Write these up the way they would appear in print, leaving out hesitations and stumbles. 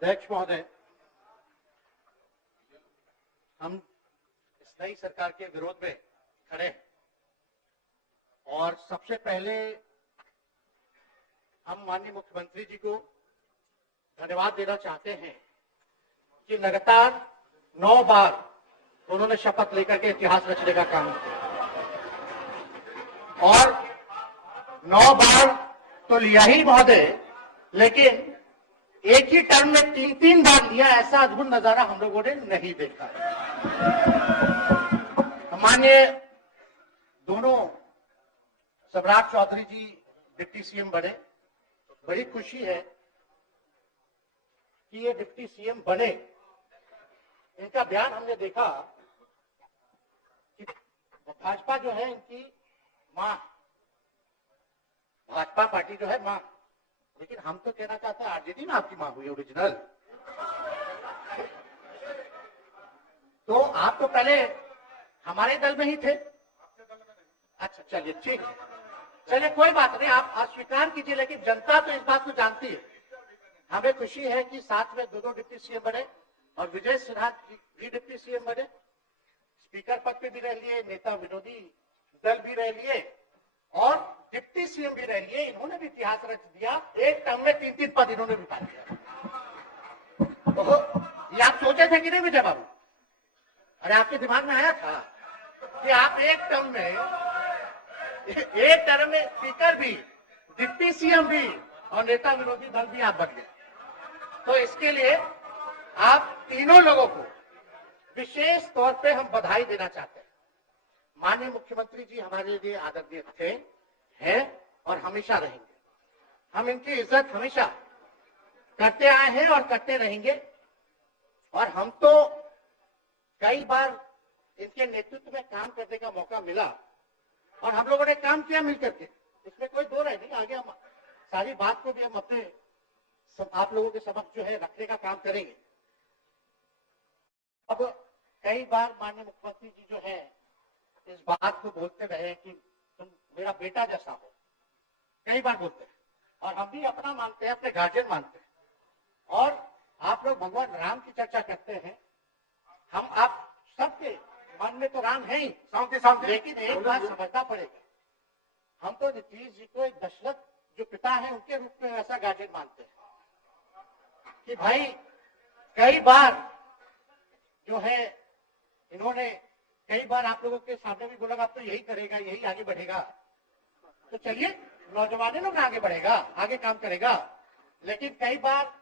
अध्यक्ष महोदय, हम इस नई सरकार के विरोध में खड़े हैं और सबसे पहले हम माननीय मुख्यमंत्री जी को धन्यवाद देना चाहते हैं कि लगातार 9 बार उन्होंने शपथ लेकर के इतिहास रचने का काम किया और 9 बार तो लिया ही महोदय, लेकिन एक ही टर्म में 3-3 बार लिया, ऐसा अद्भुत नजारा हम लोगों ने नहीं देखा। माननीय दोनों सम्राट चौधरी जी डिप्टी सीएम बने, बड़ी खुशी है कि ये डिप्टी सीएम बने। इनका बयान हमने देखा कि भाजपा जो है इनकी मां, भाजपा पार्टी जो है मां, लेकिन हम तो कहना चाहते हैं आरजेडी में आपकी मां हुई ओरिजिनल। तो आप तो पहले हमारे दल में ही थे। अच्छा चलिए ठीक है, चलिए कोई बात नहीं, आप अस्वीकार कीजिए, लेकिन जनता तो इस बात को जानती है। हमें खुशी है कि साथ में दोनों डिप्टी सीएम बने और विजय सिन्हा भी डिप्टी सीएम बने, स्पीकर पद पे भी रह लिए, नेता विरोधी दल भी रह लिए और डिप्टी सीएम भी रह लिए। इन्होंने भी इतिहास रच दिया, एक टर्म में 3-3 पद इन्होंने भी पा लिया। तो ये आप सोचे थे कि नहीं विजय बाबू? अरे आपके दिमाग में आया था कि आप एक टर्म में स्पीकर भी, डिप्टी सीएम भी और नेता विरोधी दल भी आप बन गए। तो इसके लिए आप तीनों लोगों को विशेष तौर पे हम बधाई देना चाहते हैं। माननीय मुख्यमंत्री जी हमारे लिए आदरणीय थे, हैं और हमेशा रहेंगे। हम इनकी इज्जत हमेशा करते आए हैं और करते रहेंगे। और हम तो कई बार इनके नेतृत्व में काम करने का मौका मिला और हम लोगों ने काम किया मिलकर के, इसमें कोई दो राय नहीं। आगे हम सारी बात को भी हम अपने आप लोगों के समक्ष जो है रखने का काम करेंगे। अब कई बार माननीय मुख्यमंत्री जी जो है इस बात को बोलते रहे कि तुम मेरा बेटा जैसा हो, कई बार बोलते हैं और हम भी अपना मानते हैं, अपने गार्जियन मानते हैं। और आप लोग भगवान राम की चर्चा करते हैं, हम आप सबके मन में तो राम है ही, लेकिन एक बात समझना पड़ेगा, हम तो नीतीश जी को एक दशरथ जो पिता है उनके रूप में ऐसा गार्जियन मानते हैं कि भाई कई बार जो है इन्होंने कई बार आप लोगों के सामने भी बोला आप तो यही करेगा, यही आगे बढ़ेगा। तो चलिए नौजवान लोग आगे बढ़ेगा, आगे काम करेगा, लेकिन कई बार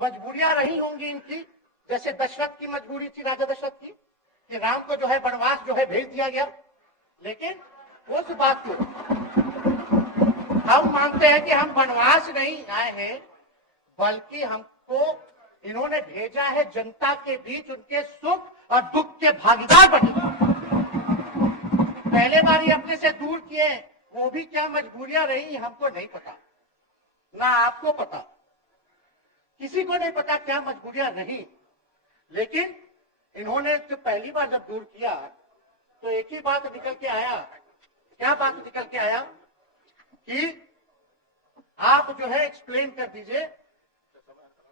मजबूरियां रही होंगी इनकी, जैसे दशरथ की मजबूरी थी, राजा दशरथ की, कि राम को जो है वनवास जो है भेज दिया गया। लेकिन उस बात को हम मानते हैं कि हम वनवास नहीं आए हैं, बल्कि हमको इन्होंने भेजा है जनता के बीच उनके सुख और दुख के भागीदार बने। पहले बार ये अपने से दूर किए, वो भी क्या मजबूरियां रही हमको नहीं पता, ना आपको पता, किसी को नहीं पता क्या मजबूरियां रही। लेकिन इन्होंने जो पहली बार जब दूर किया तो एक ही बात निकल के आया। क्या बात निकल के आया कि आप जो है एक्सप्लेन कर दीजिए,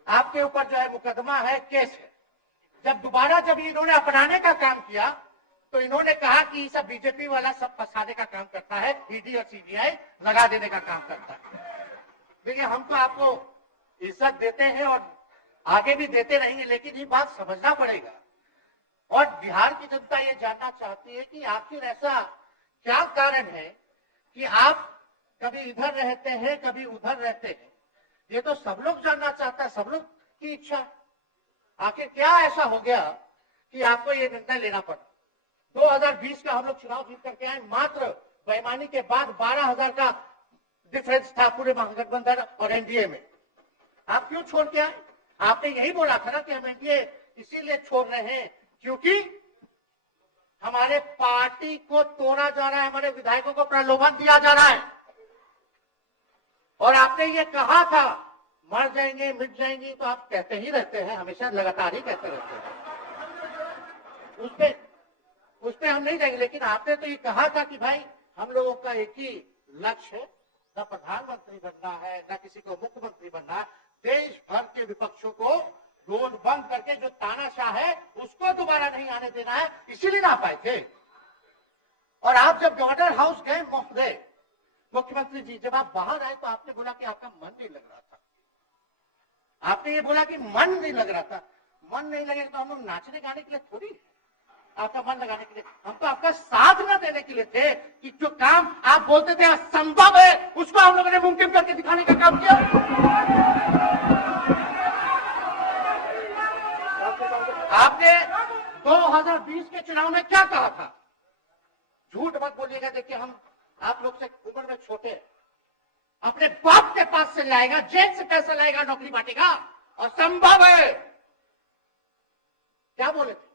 आपके ऊपर जो है मुकदमा है, केस है। जब दोबारा जब इन्होंने अपनाने का काम किया तो इन्होंने कहा कि सब बीजेपी वाला सब फंसाने का काम करता है, ईडी और सीबीआई लगा देने का काम करता है। देखिए हम तो आपको इज्जत देते हैं और आगे भी देते रहेंगे, लेकिन ये बात समझना पड़ेगा। और बिहार की जनता ये जानना चाहती है कि आखिर ऐसा क्या कारण है कि आप कभी इधर रहते हैं, कभी उधर रहते हैं। ये तो सब लोग जानना चाहता है, सब लोग की इच्छा। आखिर क्या ऐसा हो गया कि आपको ये निर्णय लेना पड़ा? 2020 का हम लोग चुनाव जीत करके आए, मात्र बेईमानी के बाद 12,000 का डिफरेंस था पूरे महागठबंधन और एनडीए में। आप क्यों छोड़ के आए? आपने यही बोला था ना कि हम एनडीए इसीलिए छोड़ रहे हैं क्योंकि हमारे पार्टी को तोड़ा जा रहा है, हमारे विधायकों को प्रलोभन दिया जा रहा है। और आपने ये कहा था मर जाएंगे मिट जाएंगी, तो आप कहते ही रहते हैं, हमेशा लगातार ही कहते रहते हैं, उस पे हम नहीं जाएंगे। लेकिन आपने तो ये कहा था कि भाई हम लोगों का एक ही लक्ष्य है, न प्रधानमंत्री बनना है, न किसी को मुख्यमंत्री बनना है, देश भर के विपक्षों को रोड बंद करके जो तानाशाह है उसको दोबारा नहीं आने देना है, इसीलिए ना पाए थे। और आप जब गवर्नर हाउस गए महोदय मुख्यमंत्री जी, जब आप बाहर आए तो आपने बोला कि आपका मन नहीं लग रहा था। आपने ये बोला कि मन नहीं लग रहा था। मन नहीं लगेगा तो हम लोग नाचने गाने के लिए थोड़ी, आपका मन लगाने के लिए, हम तो आपका साथ न देने के लिए थे कि जो काम आप बोलते थे असंभव है उसको हम लोगों ने मुमकिन करके दिखाने का काम किया। आपने 2020 के चुनाव में क्या कहा था? झूठ मत बोलिएगा। देखिए हम आप लोग से उम्र में छोटे हैं, अपने बाप के पास से लाएगा, जेल से पैसा लाएगा, नौकरी बांटेगा, और संभव है, क्या बोले थे?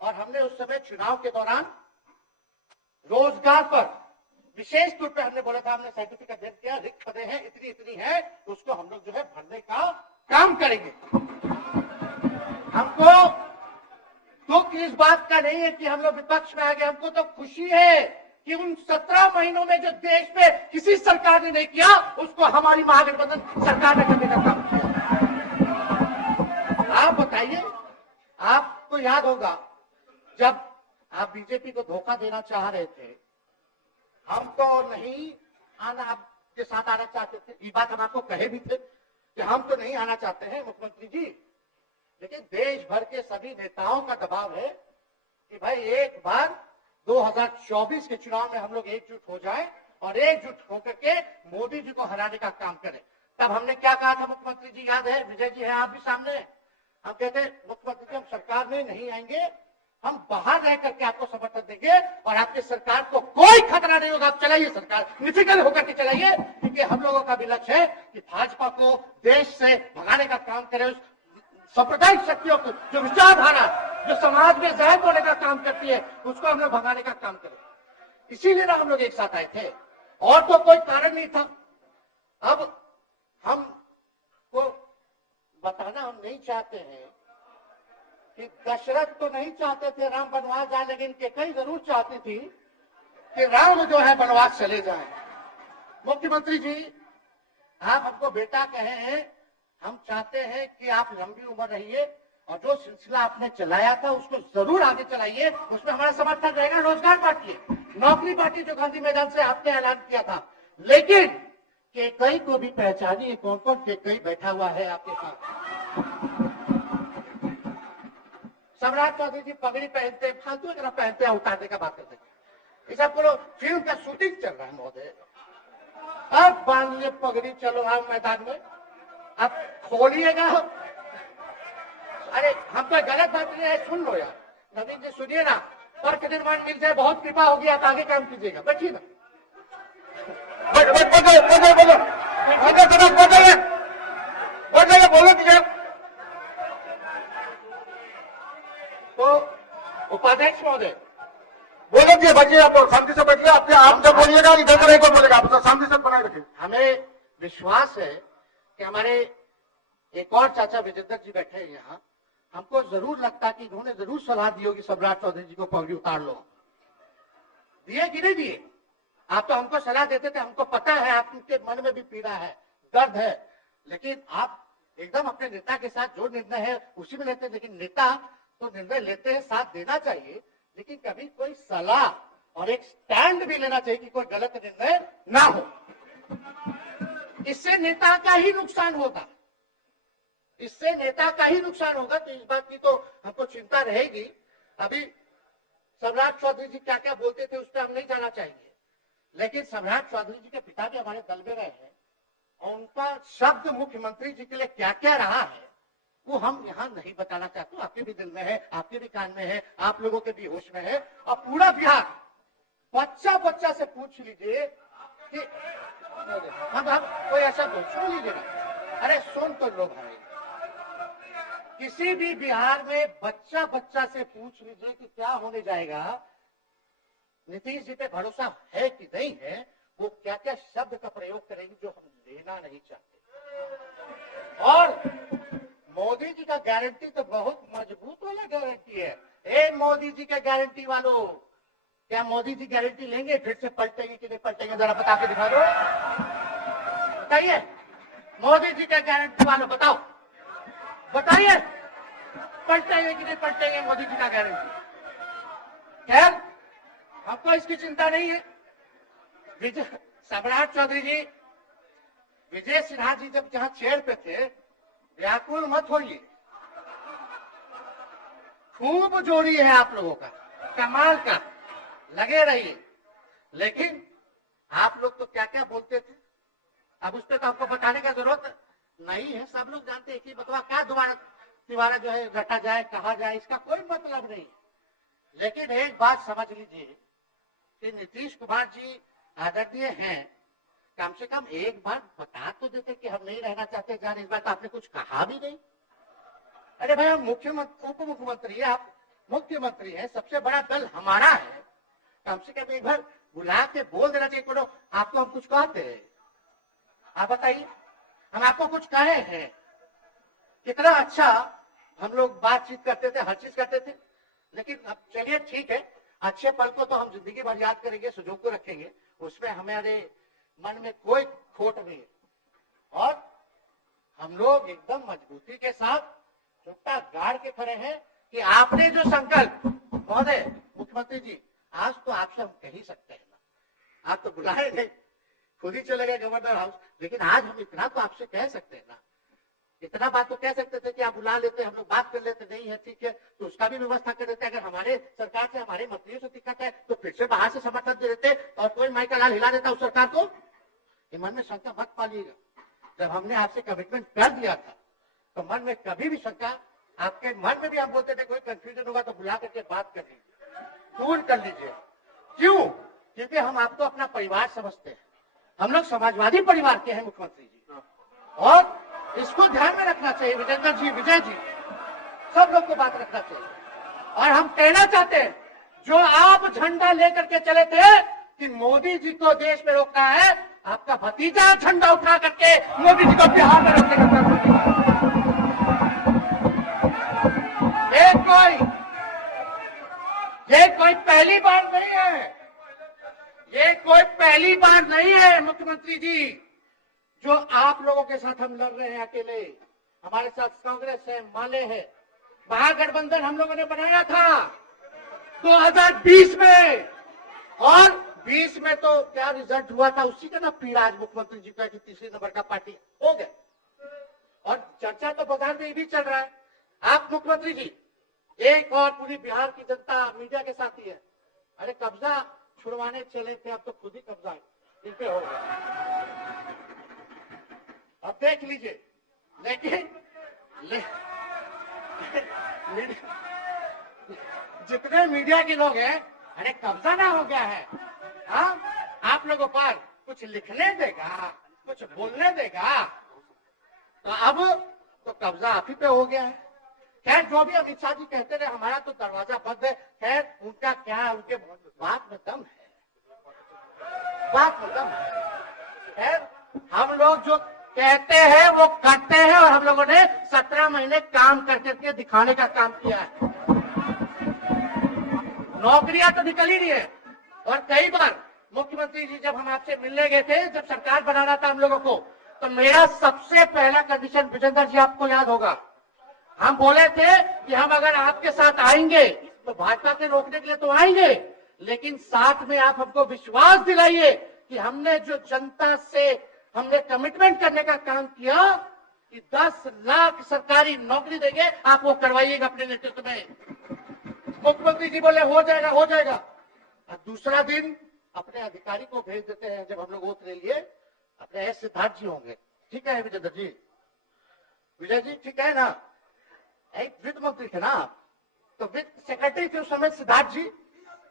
और हमने उस समय चुनाव के दौरान रोजगार पर विशेष तौर पे हमने बोला था, हमने सर्टिफिकेट दे दिया, रिक्त पदे हैं इतनी इतनी है, उसको हम लोग जो है भरने का काम करेंगे। हमको दुख इस बात का नहीं है कि हम लोग विपक्ष में आ गए, हमको तो खुशी है कि उन 17 महीनों में जो देश में किसी सरकार ने नहीं किया उसको हमारी महागठबंधन सरकार ने करने का काम किया। आप बताइए, आपको याद होगा जब आप बीजेपी को धोखा देना चाह रहे थे, हम तो नहीं आना आपके साथ आना चाहते थे, ये बात हम आपको कहे भी थे कि हम तो नहीं आना चाहते हैं मुख्यमंत्री जी, लेकिन देश भर के सभी नेताओं का दबाव है कि भाई एक बार 2024 के चुनाव में हम लोग एकजुट हो जाएं और एकजुट होकर के मोदी जी को हराने का काम करें। तब हमने क्या कहा था मुख्यमंत्री जी, याद है? विजय जी है आप भी सामने। हम कहते मुख्यमंत्री जी हम सरकार में नहीं आएंगे, हम बाहर रह करके आपको समर्थन देंगे और आपकी सरकार को कोई खतरा नहीं होगा, आप चलाइए सरकार, निफिक्र होकर के चलाइए, क्योंकि हम लोगों का भी लक्ष्य है कि भाजपा को देश से भगाने का काम करें, उस सांप्रदायिक शक्तियों को, जो विचारधारा जो समाज में जहर होने का काम करती है, उसको हम लोग भगाने का काम करें। इसीलिए ना हम लोग एक साथ आए थे, और तो कोई कारण नहीं था। अब हम को बताना हम नहीं चाहते हैं कि दशरथ तो नहीं चाहते थे राम वनवास जाए, लेकिन कैकेयी जरूर चाहती थी कि राम जो है वनवास चले जाए। मुख्यमंत्री जी आप हमको बेटा कहे हैं, हम चाहते हैं कि आप लंबी उम्र रहिए और जो सिलसिला आपने चलाया था उसको जरूर आगे चलाइए, उसमें हमारा समर्थन रहेगा। रोजगार बांटिए, नौकरी बांटिए जो गांधी मैदान से आपने ऐलान किया था, लेकिन कैकेयी को भी पहचानिए, कौन कौन कैकेयी बैठा हुआ है आपके साथ। सम्राट चौधरी जी पगड़ी पहनते, फालतू की पहनते हैं, उतारने का बात करते हैं। इस आपको फिल्म का शूटिंग चल रहा है महोदय, अब बांध लिए पगड़ी, चलो आओ मैदान में, अब खोलिएगा। अरे हम तो गलत बात नहीं है, सुन लो यार, नवीन जी सुनिए ना, और निर्माण मिल जाए, बहुत कृपा होगी, आप आगे काम कीजिएगा, बैठिए ना। बोलो दीजिए। तो उपाध्यक्ष महोदय बोलो जी, बचिए, आप शांति से बैठिए, आप जब बोलिएगा इधर का एक बोलेगा, आप शांति से बनाए रखिए। हमें विश्वास है कि हमारे एक और चाचा विजेंद्र जी बैठे हैं यहाँ, हमको जरूर लगता कि इन्होंने जरूर सलाह दी होगी सम्राट चौधरी जी को पगड़ी उतार लो। दिए कि नहीं दिए? आप तो हमको सलाह देते थे, हमको पता है आपके मन में भी पीड़ा है, दर्द है, लेकिन आप एकदम अपने नेता के साथ जो निर्णय है उसी में लेते हैं। लेकिन नेता तो निर्णय लेते हैं, साथ देना चाहिए, लेकिन कभी कोई सलाह और एक स्टैंड भी लेना चाहिए कि कोई गलत निर्णय ना हो। इससे नेता का ही नुकसान होगा, इससे नेता का ही नुकसान होगा। तो इस बात की तो हमको चिंता रहेगी। अभी सम्राट चौधरी जी क्या क्या बोलते थे उस पर हम नहीं जाना चाहिए, लेकिन सम्राट चौधरी जी के पिता भी हमारे दल में रहे हैं और उनका शब्द मुख्यमंत्री जी के लिए क्या क्या रहा है वो हम यहाँ नहीं बताना चाहते। आपके भी दिल में है, आपके भी कान में है, आप लोगों के भी होश में है, और पूरा बिहार बच्चा बच्चा से पूछ लीजिए कि हम कोई ऐसा सुन लीजिए ना, अरे सुन तो लो भाई, किसी भी बिहार में बच्चा बच्चा से पूछ लीजिए कि क्या होने जाएगा, नीतीश जी पे भरोसा है कि नहीं है, वो क्या क्या शब्द का प्रयोग करेंगे जो हम लेना नहीं चाहते। और मोदी जी का गारंटी तो बहुत मजबूत वाला गारंटी है। ए मोदी जी का गारंटी वालों, क्या मोदी जी गारंटी लेंगे फिर से पलटेंगे कि नहीं पलटेंगे, जरा बता के दिखा दो, बताइए। मोदी जी का गारंटी वालों बताओ, बताइए पलटेंगे कि नहीं पलटेंगे मोदी जी का गारंटी। खैर हमको इसकी चिंता नहीं है। विजय सम्राट चौधरी जी, विजय सिन्हा जी जब जहां चेयर पे थे, व्याकुल मत होइए, खूब जोड़ी है आप लोगों का, कमाल का, लगे रहिए। लेकिन आप लोग तो क्या क्या बोलते थे, अब उस पर तो आपको बताने का जरूरत नहीं है, सब लोग जानते हैं कि बतवा क्या दोबारा जो है रटा जाए, कहा जाए, इसका कोई मतलब नहीं। लेकिन एक बात समझ लीजिए कि नीतीश कुमार जी आदरणीय हैं, कम से कम एक बार बता तो देते कि हम नहीं रहना चाहते जान, इस बार तो आपने कुछ कहा भी नहीं। अरे भाई हम मुख्यमंत्री, उप मुख्यमंत्री है, आप मुख्यमंत्री है, सबसे बड़ा दल हमारा है, कम से कम एक बार बुला के बोल देना चाहिए। करो आपको हम कुछ कहते हैं, आप बताइए हम आपको कुछ कहे हैं? कितना अच्छा हम लोग बातचीत करते थे, हर चीज करते थे। लेकिन अब चलिए ठीक है, अच्छे पल को तो हम जिंदगी भर याद करेंगे, सुजोग को रखेंगे, उसमें हमारे मन में कोई खोट नहीं है। और हम लोग एकदम मजबूती के साथ चुट्टा गाड़ के खड़े हैं कि आपने जो संकल्प, महोदय मुख्यमंत्री जी, आज तो आपसे हम कह ही सकते हैं ना, आप तो बुलाए नहीं, खुद ही चले गए गवर्नर हाउस, लेकिन आज हम इतना तो आपसे कह सकते हैं ना, इतना बात तो कह सकते थे कि आप बुला लेते, हम लोग बात कर लेते, नहीं है ठीक है तो उसका भी व्यवस्था कर देते। अगर हमारे सरकार से, हमारे मंत्रियों से दिक्कत है तो फिर से बाहर से समर्थन दे देते और कोई माई का लाल हिला देता उस सरकार को। ये मन में शंका मत पालिएगा, जब हमने आपसे कमिटमेंट कर दिया था तो मन में कभी भी शंका, आपके मन में भी हम बोलते थे कोई कंफ्यूजन होगा तो बुला करके बात कर लीजिए, दूर कर लीजिए। क्यों? क्योंकि हम आपको अपना परिवार समझते हैं, हम लोग समाजवादी परिवार के हैं मुख्यमंत्री जी, और इसको ध्यान में रखना चाहिए। विजेंद्र जी, विजय जी, सब लोग को बात रखना चाहिए। और हम कहना चाहते हैं, जो आप झंडा लेकर के चले थे कि मोदी जी को देश में रोकना है, आपका भतीजा झंडा उठा करके मोदी जी को बिहार में रोकने का काम करेगा। ये कोई पहली बार नहीं है, ये कोई पहली बार नहीं है मुख्यमंत्री जी, जो आप लोगों के साथ हम लड़ रहे हैं अकेले। हमारे साथ कांग्रेस है, माले है, महागठबंधन हम लोगों ने बनाया था 2020 में, और 20 में तो क्या रिजल्ट हुआ था उसी का ना पीड़ा आज मुख्यमंत्री जी का कि तीसरे नंबर का पार्टी हो गए। और चर्चा तो बाजार में भी चल रहा है, आप मुख्यमंत्री जी एक और पूरी बिहार की जनता मीडिया के साथ ही है। अरे कब्जा छुड़वाने चले थे, अब तो खुद ही कब्जा इन पे हो गया, अब देख लीजिए। लेकिन जितने मीडिया के लोग हैं, अरे कब्जा ना हो गया है, हाँ आप लोगों पर कुछ लिखने देगा, कुछ बोलने देगा, तो अब तो कब्जा आप ही पे हो गया है। खैर जो भी अमित शाह जी कहते रहे, हमारा तो दरवाजा बंद है। खैर उनका क्या, उनके बात में दम है, बात में दम है। खैर हम लोग जो कहते हैं वो करते हैं, और हम लोगों ने 17 महीने काम करके दिखाने का काम किया है। नौकरियां तो निकल ही रही है, और कई बार मुख्यमंत्री जी जब हम आपसे मिलने गए थे, जब सरकार बनाना था हम लोगों को, तो मेरा सबसे पहला कंडीशन, विजेंद्र जी आपको याद होगा, हम बोले थे कि हम अगर आपके साथ आएंगे तो भाजपा के रोकने के लिए तो आएंगे, लेकिन साथ में आप हमको विश्वास दिलाइए कि हमने जो जनता से हमने कमिटमेंट करने का काम किया कि 10 लाख सरकारी नौकरी देंगे, आप वो करवाइएगा अपने नेतृत्व में। मुख्यमंत्री जी बोले हो जाएगा, हो जाएगा। और दूसरा दिन अपने अधिकारी को भेज देते हैं, जब हम लोग ओथ ले लिए, अपने एस सिद्धार्थ जी होंगे, ठीक है विजेंद्र जी, विजय जी ठीक है ना, एक वित्त मंत्री थे ना आप, तो वित्त सेक्रेटरी थे उस समय सिद्धार्थ जी,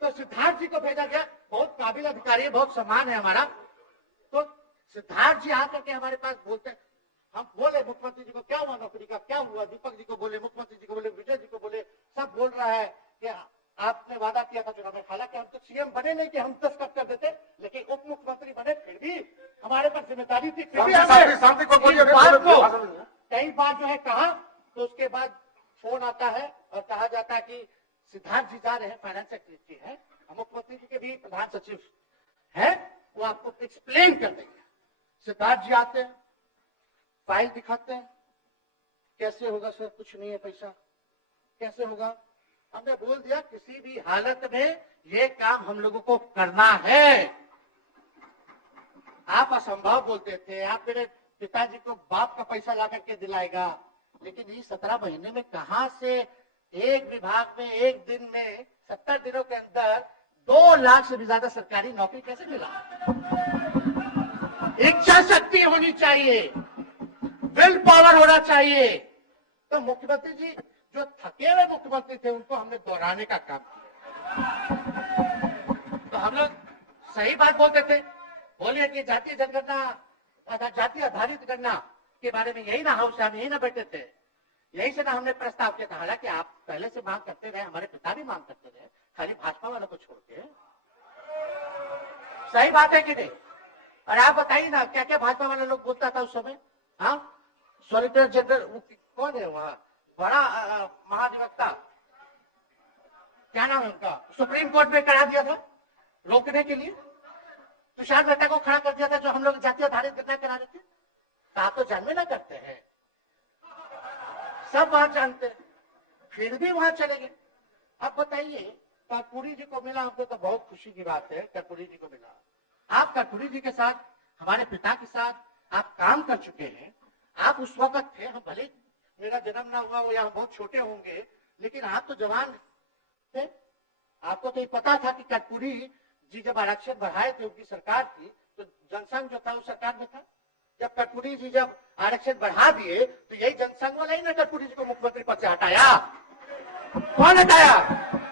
तो सिद्धार्थ जी को भेजा गया, बहुत काबिल अधिकारी है, बहुत सम्मान है हमारा। तो सिद्धार्थ जी आकर के हमारे पास बोलते, हम बोले मुख्यमंत्री जी को क्या हुआ नौकरी का, क्या हुआ, दीपक जी को बोले, मुख्यमंत्री जी को बोले, विजय जी को बोले, सब बोल रहा है कि आपने वादा किया था चुनाव में। हालांकि हम तो सीएम बने नहीं कि हम दस्तखत कर देते, लेकिन उप मुख्यमंत्री बने, फिर भी हमारे पास जिम्मेदारी थी, फिर भी कई बार जो है कहा, तो उसके बाद फोन आता है और कहा जाता है कि सिद्धार्थ जी जा रहे हैं, फाइनेंस सेक्रेटरी है, मुख्यमंत्री जी के भी प्रधान सचिव है, वो आपको एक्सप्लेन कर देंगे। सिद्धार्थ जी आते हैं, फाइल दिखाते हैं, कैसे होगा सर, कुछ नहीं है पैसा, कैसे होगा? हमने बोल दिया किसी भी हालत में ये काम हम लोगों को करना है। आप असंभव बोलते थे, आप मेरे पिताजी को बाप का पैसा ला करके दिलाएगा, लेकिन ये 17 महीने में कहां से एक विभाग में एक दिन में 70 दिनों के अंदर 2 लाख से भी ज्यादा सरकारी नौकरी कैसे मिला? इच्छा शक्ति होनी चाहिए, विल पावर होना चाहिए। तो मुख्यमंत्री जी जो थके हुए मुख्यमंत्री थे उनको हमने दोहराने का काम किया। तो हम लोग सही बात बोलते थे, बोलिए कि जातीय जनगणना, जाति आधारित गणना के बारे में यही ना हाउस हम यही ना बैठे थे, यही से ना हमने प्रस्ताव किया था। हालांकि आप पहले से मांग करते रहे, हमारे पिता भी मांग करते रहे, खाली भाजपा वालों को छोड़ के। सही बात है कि नहीं? और आप बताइए ना क्या क्या भाजपा वाले लोग बोलता था उस समय। हाँ, सॉलिसिटर जनरल कौन है वहां, बड़ा महाधिवक्ता, क्या नाम है उनका, सुप्रीम कोर्ट में करा दिया था रोकने के लिए, तुषार मेहता को खड़ा कर दिया था जो हम लोग जातीय आधारित गणना करा रहे थे। तो आप तो जानवे ना करते हैं, सब बात जानते हैं, फिर भी वहां चले गए। अब बताइए, कर्पूरी जी को मिला हमको तो बहुत खुशी की बात है, कर्पूरी जी को मिला। आप कर्पूरी जी के साथ, हमारे पिता के साथ आप काम कर चुके हैं। आप उस वक्त थे, हम भले मेरा जन्म ना हुआ हो या हम बहुत छोटे होंगे, लेकिन आप तो जवान थे। आपको तो ये पता था कि कर्पूरी जी जब आरक्षण बढ़ाए थे उनकी सरकार थी, तो जनसंघ जो था उस सरकार में था। जब कर्पूरी जी जब आरक्षण बढ़ा दिए तो यही जनसंघ वाला ही ना कर्पूरी जी को मुख्यमंत्री पद से हटाया। कौन हटाया?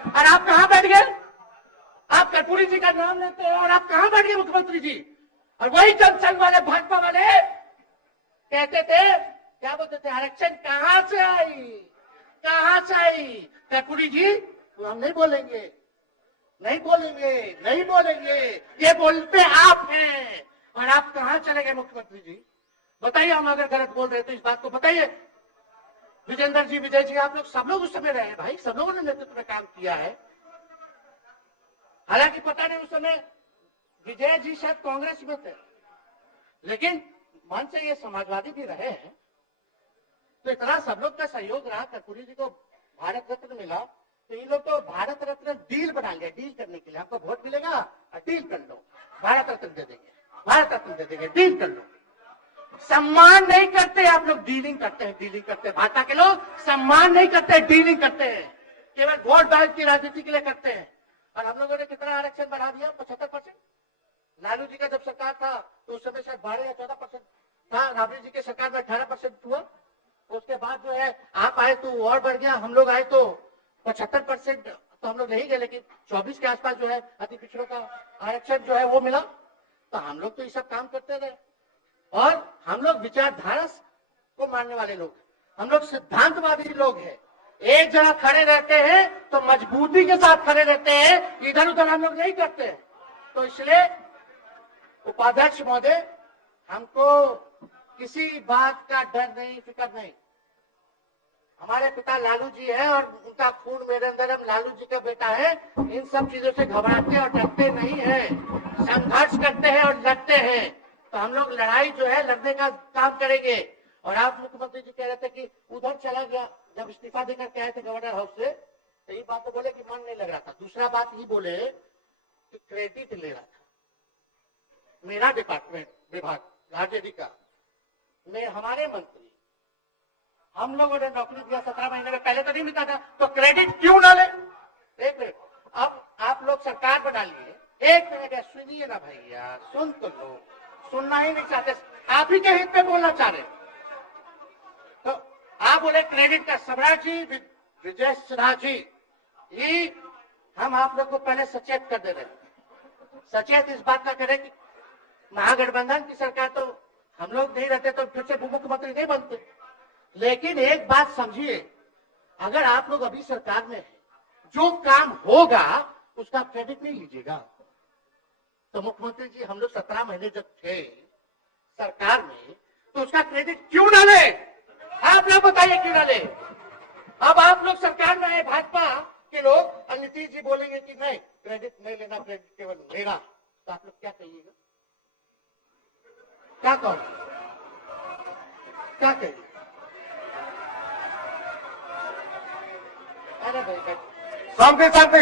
और आप कहां बैठ गए? आप कर्पूरी जी का नाम लेते हो और आप कहां बैठ गए मुख्यमंत्री जी? और वही जनसंघ वाले, भाजपा वाले कहते थे, क्या बोलते थे, आरक्षण कहां से आई, कहां से आई? कर्पूरी जी तो हम नहीं बोलेंगे, नहीं बोलेंगे, नहीं बोलेंगे, ये बोलते आप हैं। और आप कहां चले गए मुख्यमंत्री जी? बताइए, हम अगर गलत बोल रहे तो इस बात को बताइए। विजेंद्र जी, विजय जी, आप लोग सब लोग उस समय रहे हैं भाई, सब लोगों ने नेतृत्व में काम किया है। हालांकि पता नहीं उस समय विजय जी शायद कांग्रेस में थे, लेकिन मन से ये समाजवादी भी रहे हैं। तो इतना सब लोग का सहयोग रहा, कर्पूरी जी को भारत रत्न मिला, तो इन लोग तो भारत रत्न डील बना लिया, डील करने के लिए। आपको वोट मिलेगा और डील कर लो, भारत रत्न दे देंगे, भारत रत्न दे देंगे, डील कर लो। सम्मान नहीं करते आप लोग, डीलिंग करते हैं, डीलिंग करते हैं। भाजपा के लोग सम्मान नहीं करते, डीलिंग करते हैं, केवल वोट बैंक की राजनीति के लिए करते हैं। और हम लोगों ने कितना आरक्षण बढ़ा दिया? 75%। लालू जी का जब सरकार था तो उस समय शायद 12 या 14% था, राबड़ी जी के सरकार में 18% हुआ। उसके बाद जो है आप आए तो और बढ़ गया, हम लोग आए तो 75% तो हम लोग नहीं गए, लेकिन 24 के आसपास जो है अति पिछड़ों का आरक्षण जो है वो मिला। तो हम लोग तो ये सब काम करते रहे। और हम लोग विचारधारा को मानने वाले लोग, हम लोग सिद्धांतवादी लोग हैं। एक जगह खड़े रहते हैं तो मजबूती के साथ खड़े रहते हैं, इधर उधर हम लोग नहीं करते हैं। तो इसलिए उपाध्यक्ष महोदय, हमको किसी बात का डर नहीं, फिक्र नहीं। हमारे पिता लालू जी है और उनका खून मेरे अंदर, हम लालू जी का बेटा है। इन सब चीजों से घबराते और डरते नहीं है, संघर्ष करते हैं और लड़ते हैं। तो हम लोग लड़ाई जो है लड़ने का काम करेंगे। और आप मुख्यमंत्री जी कह रहे थे कि उधर चला गया, जब इस्तीफा देकर के आए थे गवर्नर हाउस से, तो ये बात तो बोले कि मन नहीं लग रहा था। दूसरा बात ये बोले कि क्रेडिट ले रहा था मेरा डिपार्टमेंट, विभाग राजनीति का, में हमारे मंत्री, हम लोगों ने नौकरी दिया 17 महीने में, पहले तो नहीं मिलता था, तो क्रेडिट क्यों ना ले? एक मिनट, अब आप लोग सरकार बना लिए, एक मिनट सुनिए ना भैया, सुन तो लो, सुनना ही नहीं चाहते, आप ही के हित में बोलना चाह रहे। तो आप बोले क्रेडिट का, सम्राट जी, विजय सिन्हा जी, ये हम आप लोग को पहले सचेत कर दे रहे हैं। सचेत इस बात का करें कि महागठबंधन की सरकार तो हम लोग नहीं रहते तो फिर से मुख्यमंत्री नहीं बनते। लेकिन एक बात समझिए, अगर आप लोग अभी सरकार में हैं, जो काम होगा उसका क्रेडिट नहीं लीजिएगा। तो मुख्यमंत्री जी, हम लोग 17 महीने जब थे सरकार में, तो उसका क्रेडिट क्यों ना ले? आप लोग बताइए क्यों ना ले? अब आप लोग सरकार में है, भाजपा के लोग, और नीतीश जी बोलेंगे कि नहीं क्रेडिट नहीं लेना, क्रेडिट केवल मेरा, तो आप लोग क्या कहिएगा? क्या कहो, क्या कहिए? महोदय, शांति शांति।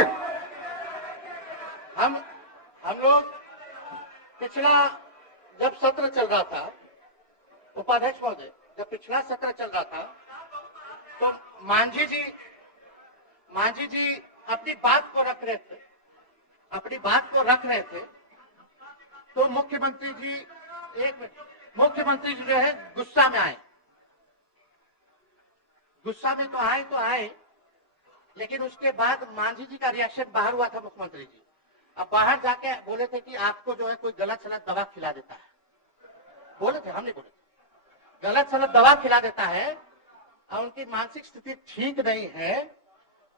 हम लोग पिछला जब सत्र चल रहा था, उपाध्यक्ष महोदय, जब पिछला सत्र चल रहा था तो मांझी जी अपनी बात को रख रहे थे, तो मुख्यमंत्री जी जो है गुस्सा में आए। गुस्सा में तो आए, लेकिन उसके बाद मांझी जी का रिएक्शन बाहर हुआ था मुख्यमंत्री जी। अब बाहर जाके बोले थे कि आपको जो है कोई गलत सलत दवा खिला देता है, बोले थे, हम नहीं बोले थे, गलत सलत दवा खिला देता है और उनकी मानसिक स्थिति ठीक नहीं है,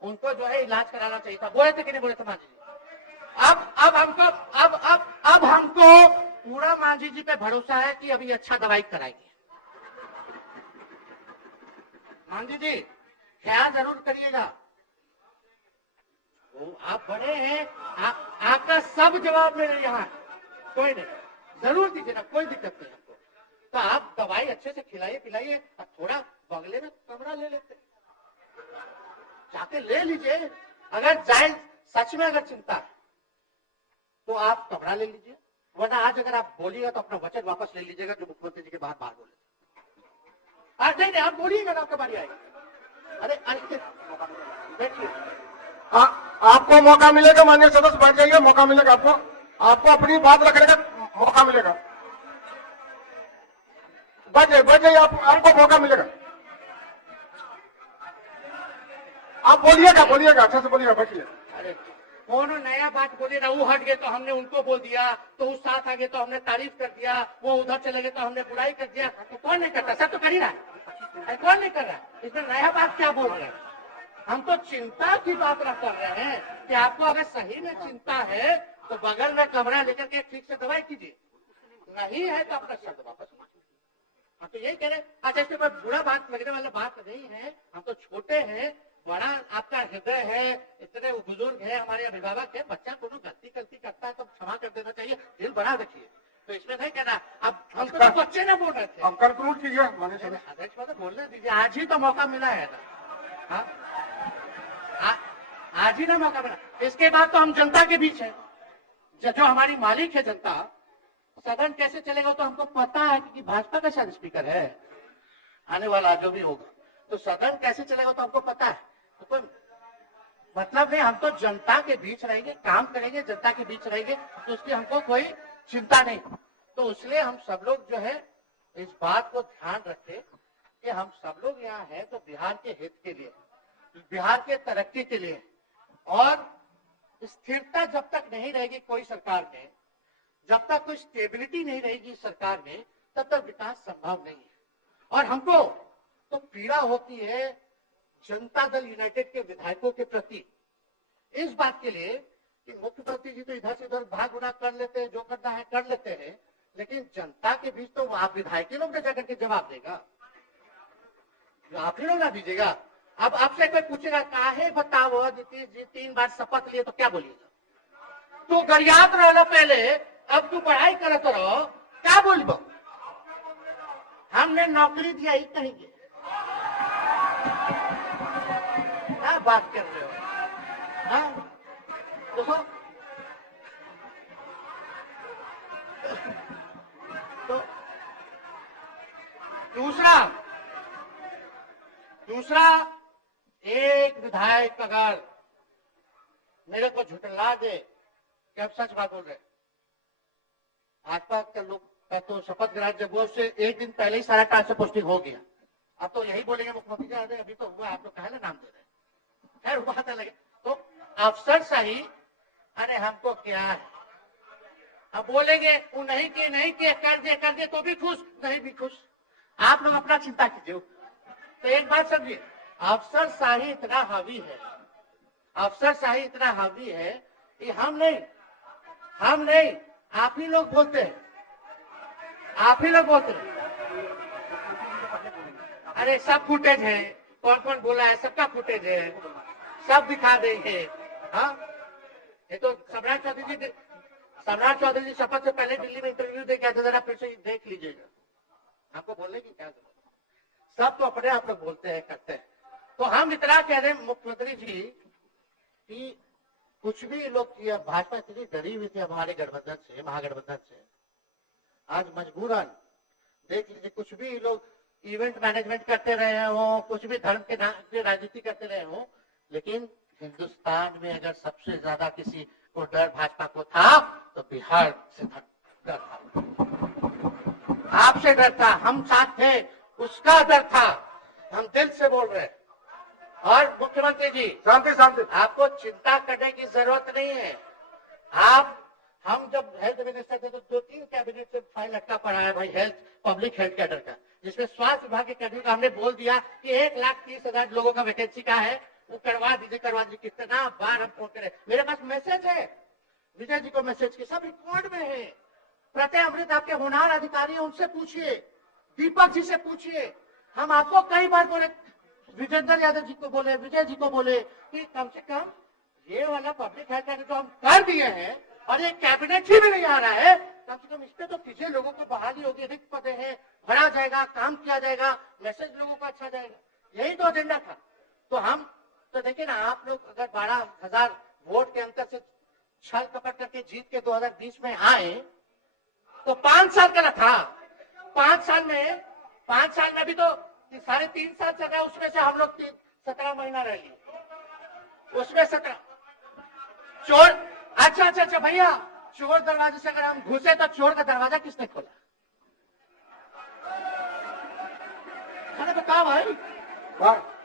उनको जो है इलाज कराना चाहिए था, बोले थे कि नहीं बोले थे मांझी जी? अब हमको पूरा मांझी जी पे भरोसा है कि अभी अच्छा दवाई कराएंगे। मांझी जी ख्याल जरूर करिएगा, आप बड़े हैं, आपका सब जवाब मेरे यहाँ, कोई नहीं, जरूर दीजिए ना, कोई दिक्कत नहीं आपको। तो आप दवाई अच्छे से खिलाइए पिलाइए, थोड़ा बगले में कमरा ले लेते, जाके ले लीजिए। अगर जाए सच में अगर चिंता है तो आप कमरा ले लीजिए, वरना आज अगर आप बोलिएगा तो अपना वचन वापस ले लीजिएगा जो मुख्यमंत्री जी के बाहर बोले। नहीं, आप बोलिएगा ना, आपका बारी आएगी। अरे देखिए, आपको मौका मिलेगा, माननीय सदस्य बैठ जाइए, मौका मिलेगा आपको अपनी बात रखने का मौका मिलेगा। बैठ जाइए, आपको मौका मिलेगा। आप बोलिएगा अच्छे से बोलिएगा, बैठिए। अरे कौन नया बात बोले ना, वो हट गए तो हमने उनको बोल दिया, तो उस साथ आ गए तो हमने तारीफ कर दिया, वो उधर चले गए तो हमने बुराई कर दिया। तो कौन नहीं करता, सब तो कर ही रहा है, कौन नहीं कर रहा है? इसमें नया बात क्या बोल रहे हैं? हम तो चिंता की बात रख कर रहे हैं कि आपको अगर सही में चिंता है तो बगल में कमरा लेकर के ठीक से दवाई कीजिए, नहीं है तो अपना शब्द वापस मांगिए। हम तो यही कह रहे हैं। अच्छा, इसके बाद बुरा बात लगने वाला बात नहीं है, हम तो छोटे हैं, बड़ा आपका हृदय है, इतने बुजुर्ग है, हमारे अभिभावक है, बच्चा कोनो गलती करता है तो क्षमा कर देना चाहिए, दिल बड़ा रखिए, तो इसमें नहीं कहना। अब हम तो बच्चे ना बोल रहे थे, अब कंक्लूड कीजिए। अध्यक्ष महोदय बोलने दीजिए, आज ही तो मौका मिला है ना, आज ही ना मौका मिला। इसके बाद तो हम जनता के बीच है, जो हमारी मालिक है जनता। सदन कैसे चलेगा तो हमको पता है, क्योंकि भाजपा का शायद स्पीकर है आने वाला जो भी होगा, तो सदन कैसे चलेगा तो हमको पता है। तो कोई मतलब नहीं, हम तो जनता के बीच रहेंगे, काम करेंगे, जनता के बीच रहेंगे, तो उसकी हमको कोई चिंता नहीं। तो इसलिए हम सब लोग जो है इस बात को ध्यान रखें कि हम सब लोग यहाँ हैं तो बिहार के हित के लिए, बिहार के तरक्की के लिए, और स्थिरता जब तक नहीं रहेगी कोई सरकार में, जब तक कोई स्टेबिलिटी नहीं रहेगी सरकार में, तब तक विकास संभव नहीं है। और हमको तो पीड़ा होती है जनता दल यूनाइटेड के विधायकों के प्रति, इस बात के लिए कि मुख्यमंत्री जी तो इधर से उधर भाग गुना कर लेते हैं, जो करना है कर लेते हैं, लेकिन जनता के बीच तो आप विधायक लोग ने जाकर के जवाब देगा, आप ही लोग ना दीजिएगा। अब आपसे कोई पूछेगा काहे बताओ नीतीश जी 3 बार शपथ लिए, तो क्या बोलिएगा? तो गरियात रहो पहले, अब तू पढ़ाई करत रहो, क्या बोलबो? हमने नौकरी दिया ही कहेंगे, क्या बात कर रहे हो? देखो तो दूसरा एक विधायक अगर मेरे को झुठला दे कि अब सच बात बोल रहे, भाजपा के लोग का तो शपथ ग्रहण जब वो उससे एक दिन पहले ही सारा ट्रांसफर पोस्टिंग हो गया, अब तो यही बोलेंगे मुख्यमंत्री जी अभी तो हुआ, आप लोग काहे नाम दे रहे, खैर बात अलग है। तो अफसरशाही, अरे हमको क्या है, अब बोलेंगे वो नहीं किए कर दे तो भी खुश, नहीं भी खुश, आप लोग अपना चिंता कीजिए। तो एक बात समझिए, अफसरशाही इतना हावी है कि हम नहीं आप ही लोग बोलते हैं, अरे सब फुटेज है, कौन कौन बोला है सबका फुटेज है, सब दिखा देंगे। हाँ, ये तो सम्राट चौधरी जी शपथ से पहले दिल्ली में इंटरव्यू दे के आते, जरा फिर से देख लीजिएगा, आपको बोलने की क्या जरूरत, सब तो अपने आप लोग बोलते हैं करते हैं। तो हम इतना कह रहे हैं मुख्यमंत्री जी कि कुछ भी लोग किया, भाजपा इतनी डरी हुई थी हमारे गठबंधन से, महागठबंधन से, आज मजबूरन देख लीजिए, कुछ भी लोग इवेंट मैनेजमेंट करते रहे हो, कुछ भी धर्म के नाम पे राजनीति करते रहे हो, लेकिन हिंदुस्तान में अगर सबसे ज्यादा किसी को डर भाजपा को था तो बिहार से डर था, आपसे डर था, हम साथ थे, उसका डर था, हम दिल से बोल रहे हैं। और मुख्यमंत्री जी, शांति शांति, आपको चिंता करने की जरूरत नहीं है। आप, हम जब हेल्थ मिनिस्टर थे तो 2-3 कैबिनेट से फाइल लटका पड़ा है भाई, हेल्थ, पब्लिक हेल्थ कैडर का, जिसमें स्वास्थ्य विभाग के कैडर का हमने बोल दिया कि 1,30,000 लोगों का वैकेंसी का है, वो करवा दीजिए। कितना बार हम फोन करें, मेरे पास मैसेज है, विजय जी को मैसेज की, सब रिकॉर्ड में है। प्रत्यय अमृत आपके होनहार अधिकारी हैं, उनसे पूछिए, दीपक जी से पूछिए। हम आपको कई बार बोले, विजेंद्र यादव जी को बोले, विजय जी को बोले कि कम से कम ये वाला पब्लिक हेल्थ कैडर जो हम कर दिए हैं और ये कैबिनेट ही में नहीं आ रहा है, कम से कम इस पे तो कीजिए, लोगों को बहाली होगी, रिक्त पदे हैं, भरा जाएगा, काम किया जाएगा, मैसेज लोगों का अच्छा जाएगा, यही तो एजेंडा था। तो हम तो देखिए ना, आप लोग अगर 12,000 वोट के अंतर से छल कपट करके जीत के 2020 में आए तो 5 साल का था, 5 साल में भी तो 3.5 साल चल रहा है, उसमें से हम लोग 17 महीना रह लिए, उसमें 17 चोर। अच्छा भैया, चोर दरवाजे से अगर हम घुसे तो चोर का दरवाजा किसने खोला? अरे बताओ भाई।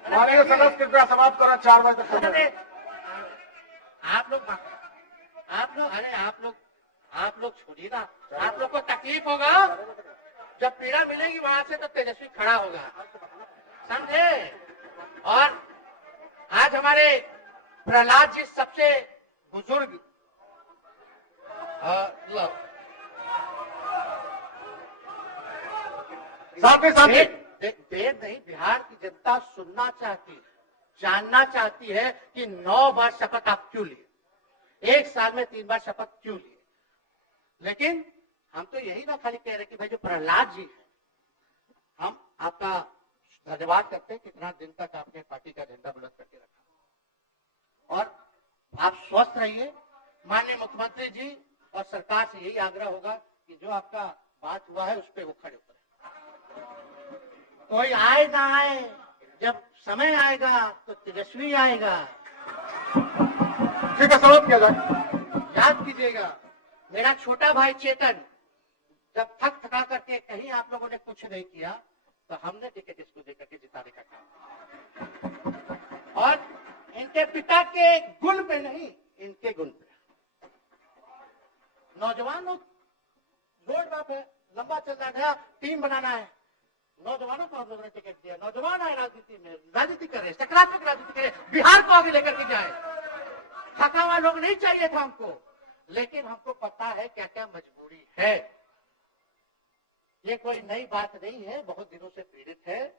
माननीय सदस्य कृपया समाप्त करें, 4 बजे तक समय। आप लोग छोड़िए ना, आप लोग को तकलीफ होगा, जब पीड़ा मिलेगी वहां से तो तेजस्वी खड़ा होगा, समझे? और आज हमारे प्रहलाद जी सबसे बुजुर्ग शांति शांति, देर नहीं, बिहार की जनता सुनना चाहती है, जानना चाहती है कि 9 बार शपथ आप क्यों लिए, 1 साल में 3 बार शपथ क्यों लिए। लेकिन हम तो यही ना खाली कह रहे कि भाई जो प्रहलाद जी है, हम आपका धन्यवाद करते हैं, कितना दिन तक आपने पार्टी का झंडा बुलंद करके रखा, और आप स्वस्थ रहिए। माननीय मुख्यमंत्री जी और सरकार से यही आग्रह होगा कि जो आपका बात हुआ है उस पर वो खड़े उतरे, कोई आए ना आए, जब समय आएगा तो तेजस्वी आएगा। ठीक है, समाप्त किया जाए। याद कीजिएगा, मेरा छोटा भाई चेतन जब थका करके कहीं आप लोगों ने कुछ नहीं किया तो हमने टिकट इसको देकर के जिताने का काम, और इनके पिता के गुण पे नहीं, इनके गुण पे। नौजवान लोग रोड मैप है, लंबा चल रहा है, टीम बनाना है, नौजवानों को हम लोगों ने टिकट दिया, नौजवान आए राजनीति में, राजनीति करे, सकारात्मक राजनीति करे, बिहार को आगे लेकर के जाए। थका हुआ लोग नहीं चाहिए था हमको, लेकिन हमको पता है क्या क्या मजबूरी है। ये कोई नई बात नहीं है, बहुत दिनों से पीड़ित है,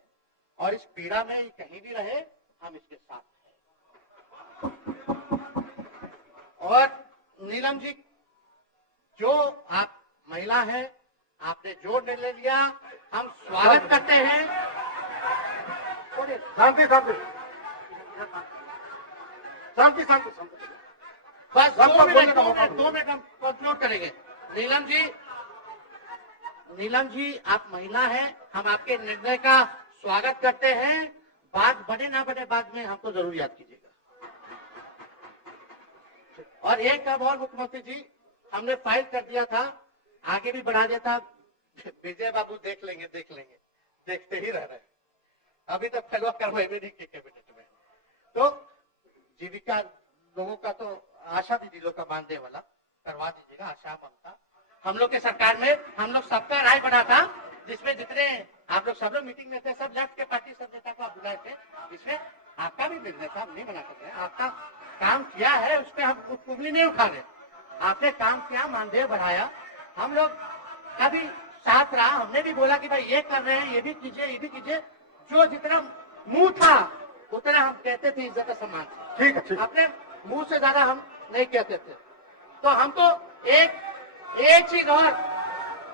और इस पीड़ा में ये कहीं भी रहे, हम इसके साथ हैं। और नीलम जी, जो आप महिला है, आपने जो निर्णय लिया, हम स्वागत करते हैं। शांति शांति शांति शांति शांति, बस 2 मिनट हम कंक्लूड करेंगे। नीलम जी, आप महिला हैं, हम आपके निर्णय का स्वागत करते हैं। बात बने ना बने बाद में हमको जरूर याद कीजिएगा। और एक काम और मुख्यमंत्री जी, हमने फाइल कर दिया था, आगे भी बढ़ा दिया था, विजय बाबू देख लेंगे, देखते ही रह रहे हैं, अभी तक फैलवा करवाए भी नहीं कैबिनेट में। तो जीविका लोगों का तो आशा दीदी लोग का मानदेय वाला करवा दीजिएगा, आशा ममता। हम लोग के सरकार में हम लोग सबका राय बना था, जिसमें जितने आप लोग सब लोग मीटिंग में थे, सब लेफ्ट के पार्टी सब नेता को आप बुलाए थे, इसमें आपका भी बिजनेस हम नहीं बना सकते, आपका काम किया है, उस पर हम उंगली नहीं उठा रहे। आपने काम किया, मानदेय बढ़ाया, हम लोग का भी साथ रहा, हमने भी बोला कि भाई ये कर रहे हैं, ये भी कीजिए, जो जितना मुंह था उतना हम कहते थे इज्जत सम्मान से। ठीक है, अपने मुंह से ज्यादा हम नहीं कहते थे। तो हमको एक चीज और,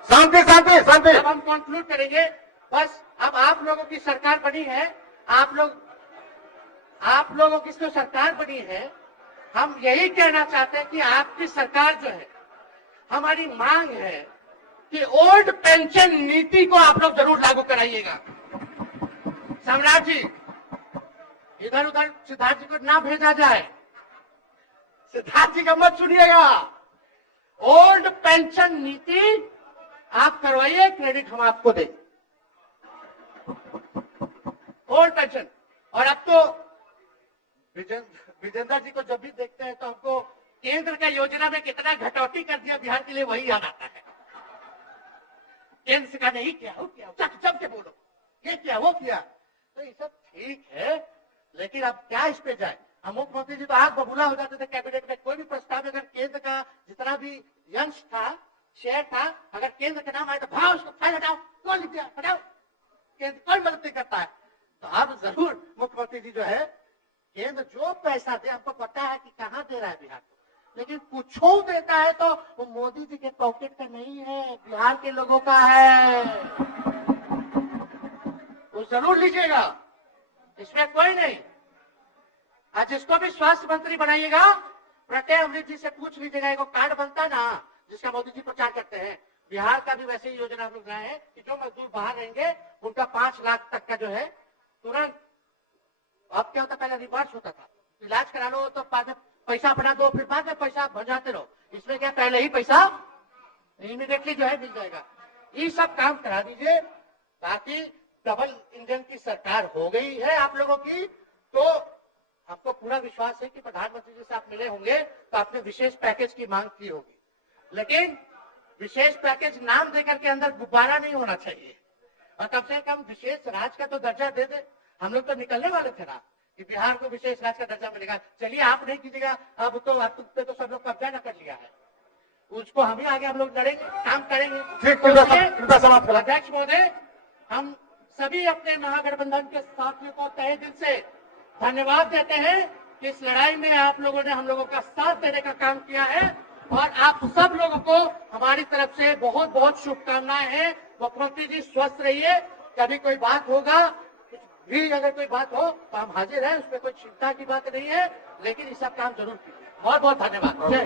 शांति शांति शांति, अब हम कंक्लूड करेंगे। बस अब आप लोगों की सरकार बनी है, आप लोग आप लोगों की जो सरकार बनी है, हम यही कहना चाहते हैं कि आपकी सरकार जो है, हमारी मांग है कि ओल्ड पेंशन नीति को आप लोग जरूर लागू कराइएगा। सम्राट जी, इधर उधर सिद्धार्थ जी को ना भेजा जाए, सिद्धार्थ जी का मत सुनिएगा। ओल्ड पेंशन नीति आप करवाइए, क्रेडिट हम आपको दें। Old pension. और अब तो विजेंद्र जी को जब भी देखते हैं तो हमको केंद्र का योजना में कितना घटौती कर दिया बिहार के लिए वही याद आता है। केंद्र सरकार ने ही किया, वो किया, जब के बोलो, ये किया, वो किया। तो ये सब ठीक है, लेकिन अब क्या इस पे जाए? हम मुख्यमंत्री जी तो आग बबूला हो जाते थे कैबिनेट में, कोई भी प्रस्ताव अगर केंद्र का जितना भी अंश था, शेयर था, अगर केंद्र का नाम आए तो भाव उसको फाइल हटाओ, कौन लिख दिया, हटाओ, केंद्र कोई मदद नहीं करता है। तो अब जरूर मुख्यमंत्री जी जो है, केंद्र जो पैसा दे, हमको पता है कि कहां दे रहा है बिहार को, लेकिन कुछ देता है तो वो मोदी जी के पॉकेट का नहीं है, बिहार के लोगों का है, वो जरूर लीजिएगा, इसमें कोई नहीं। आज जिसको भी स्वास्थ्य मंत्री बनाइएगा, प्रत्यय अमृत जी से पूछ लीजिएगा, एक कार्ड बनता ना जिसका मोदी जी प्रचार करते हैं, बिहार का भी वैसे ही योजना हम लोग लाए हैं कि जो मजदूर बाहर रहेंगे उनका 5 लाख तक का जो है तुरंत। अब क्या होता, पहले रिवर्स होता था, इलाज करा लो तो बाद में पैसा बढ़ा दो, फिर बाद में पैसा भजाते रहो। इसमें क्या, पहले ही पैसा इमीडिएटली जो है मिल जाएगा। ये सब काम करा दीजिए ताकि डबल इंजन की सरकार हो गई है आप लोगों की। तो आपको पूरा विश्वास है कि प्रधानमंत्री जी से आप मिले होंगे तो आपने विशेष पैकेज की मांग की होगी, लेकिन विशेष पैकेज नाम देकर के अंदर गुब्बारा नहीं होना चाहिए, और कम से कम विशेष राज्य का तो दर्जा दे दे। हम लोग तो निकलने वाले थे ना कि बिहार को विशेष राज्य का दर्जा मिलेगा। चलिए आप नहीं कीजिएगा, अब तो आप पे तो सब लोग कब्जा न कर लिया है, उसको हम ही आगे हम लोग लड़ेंगे, काम करेंगे। अध्यक्ष महोदय, हम सभी अपने महागठबंधन के साथियों को तहे दिल से धन्यवाद देते हैं कि इस लड़ाई में आप लोगों ने हम लोगों का साथ देने का काम किया है, और आप सब लोगों को हमारी तरफ से बहुत बहुत शुभकामनाएं हैं। मुख्यमंत्री जी स्वस्थ रहिए, कभी कोई बात होगा, कुछ भी अगर कोई बात हो तो हम हाजिर हैं, उसमें कोई चिंता की बात नहीं है, लेकिन ये सब काम जरूर कीजिए। बहुत बहुत धन्यवाद। जय